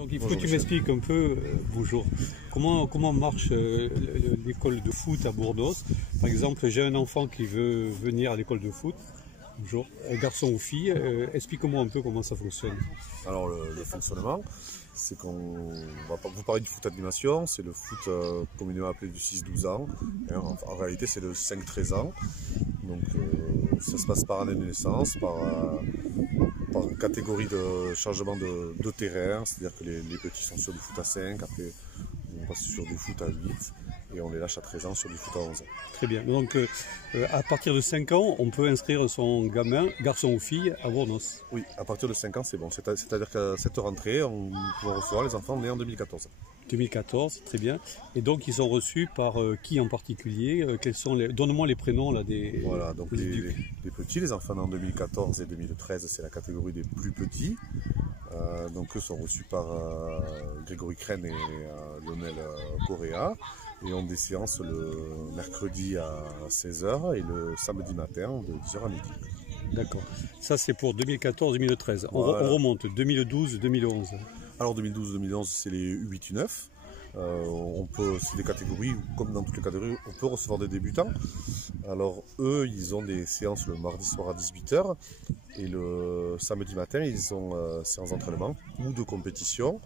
Donc il faut que tu m'expliques un peu, bonjour, comment marche l'école de foot à Bourdos. Par exemple, j'ai un enfant qui veut venir à l'école de foot, bonjour, garçon ou fille, explique-moi un peu comment ça fonctionne. Alors le fonctionnement, c'est qu'on va vous parler du foot animation, c'est le foot communément appelé du 6-12 ans, en réalité c'est le 5-13 ans, donc ça se passe par année de naissance, par catégorie de changement de terrain, c'est-à-dire que les petits sont sur du foot à 5, après on passe sur du foot à 8 et on les lâche à 13 ans sur du foot à 11 ans. Très bien, donc à partir de 5 ans, on peut inscrire son gamin, garçon ou fille, à Bournos. Oui, à partir de 5 ans c'est bon, c'est-à-dire qu'à cette rentrée, on peut recevoir les enfants nés en 2014. 2014, très bien. Et donc ils sont reçus par qui en particulier? Quels sont les... Donne-moi les prénoms là des. Voilà, donc les petits, les enfants en 2014 et 2013, c'est la catégorie des plus petits. Donc eux sont reçus par Grégory Crène et Lionel Correa et ont des séances le mercredi à 16h et le samedi matin de 10h à midi. D'accord. Ça c'est pour 2014-2013. Voilà. On remonte 2012-2011. Alors 2012-2011 c'est les U8 U9. C'est des catégories, comme dans toutes les catégories, on peut recevoir des débutants. Alors eux, ils ont des séances le mardi soir à 18h et le samedi matin, ils ont séance d'entraînement ou de compétition.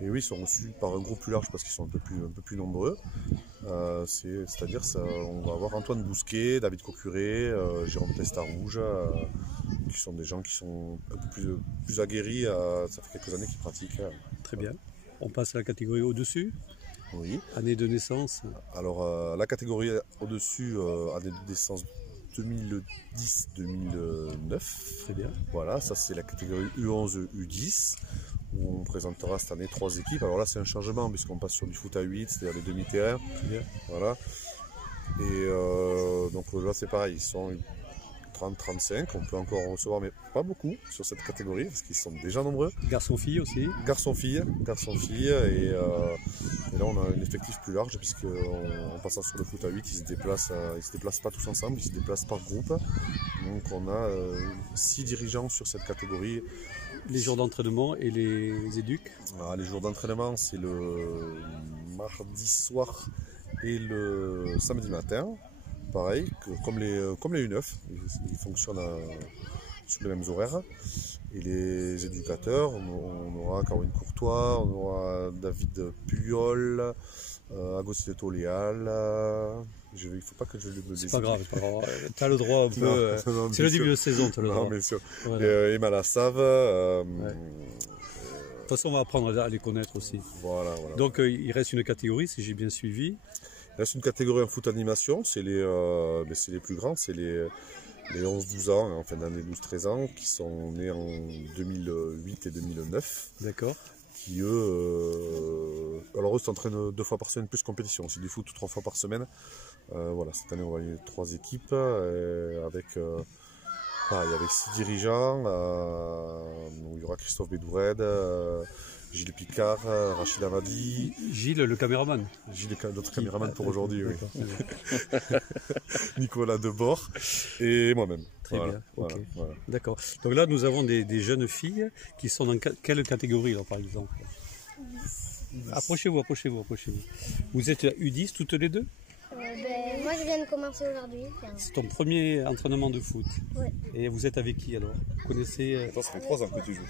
Et oui, ils sont reçus par un groupe plus large parce qu'ils sont un peu plus nombreux. C'est-à-dire, on va avoir Antoine Bousquet, David Cocuré, Jérôme Testarouge, qui sont des gens qui sont un peu plus aguerris. Ça fait quelques années qu'ils pratiquent. Très bien. On passe à la catégorie au-dessus. Oui. Année de naissance. Alors, la catégorie au-dessus, année de naissance 2010-2009. Très bien. Voilà, ça c'est la catégorie U11, U10, où on présentera cette année 3 équipes. Alors là, c'est un changement, puisqu'on passe sur du foot à 8, c'est-à-dire les demi-terrains. Très bien. Voilà. Et donc là, c'est pareil, ils sont 30-35, on peut encore en recevoir, mais pas beaucoup sur cette catégorie, parce qu'ils sont déjà nombreux. Garçon-fille aussi. Garçon-fille, et là on a un effectif plus large, puisqu'en passant sur le foot à 8, ils se déplacent pas tous ensemble, ils se déplacent par groupe. Donc on a 6 dirigeants sur cette catégorie. Les jours d'entraînement et les éduques. Alors, les jours d'entraînement, c'est le mardi soir et le samedi matin. Pareil, comme les U9, ils fonctionnent sur les mêmes horaires. Et les éducateurs, on aura Caroline Courtois, on aura David Puyol, Agostino Toléal. Il ne faut pas que je le dise. C'est pas grave, tu as le droit un peu. C'est le début de saison, tu as le droit. Non, bien sûr. Voilà. Emma Lassave. De toute façon, on va apprendre à les connaître aussi. Voilà. Donc, il reste une catégorie, si j'ai bien suivi. Il reste une catégorie en foot animation, c'est les plus grands, c'est les 11-12 ans, en fin d'année 12-13 ans, qui sont nés en 2008 et 2009. D'accord. Qui alors eux s'entraînent 2 fois par semaine plus compétition, c'est du foot 3 fois par semaine. Voilà, cette année on va aller 3 équipes avec 6 dirigeants. Il y aura Christophe Bédoured, Gilles Picard, Rachid Amadi. Gilles, le caméraman. Gilles, notre caméraman pour aujourd'hui, oui. Nicolas Debord et moi-même. Très bien, ok. Voilà. D'accord. Donc là, nous avons des jeunes filles qui sont dans quelle catégorie, là, par exemple? Approchez-vous. Vous êtes U10 toutes les deux? Moi, je viens de commencer aujourd'hui. C'est ton premier entraînement de foot? Oui. Et vous êtes avec qui alors? Vous connaissez... Ça fait 3 ans que tu joues.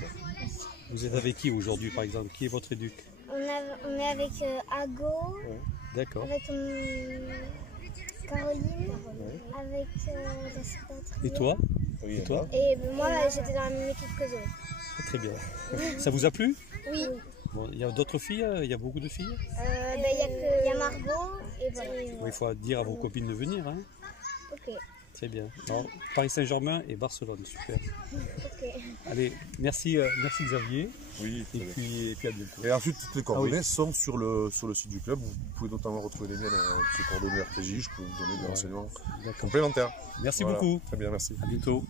Vous êtes avec qui aujourd'hui, par exemple? Qui est votre éduc? On est avec Ago, d'accord. Avec Caroline, avec la secrétaire. Et toi? Oui, et toi? Et moi, j'étais dans la même équipe que Zoé. Très bien. Ça vous a plu? Oui. Bon, il y a d'autres filles? Il y a beaucoup de filles? Il y a Margot et voilà. Il faut dire à vos copines de venir. Hein. Ok. Très bien. Alors, Paris Saint-Germain et Barcelone, super. Ok. Allez, merci Xavier. Oui. Et puis à bientôt. Et ensuite, toutes les coordonnées sont sur le site du club. Vous pouvez notamment retrouver les miennes, ces coordonnées RTJ. Je peux vous donner des renseignements complémentaires. Merci beaucoup. Très bien, merci. À bientôt.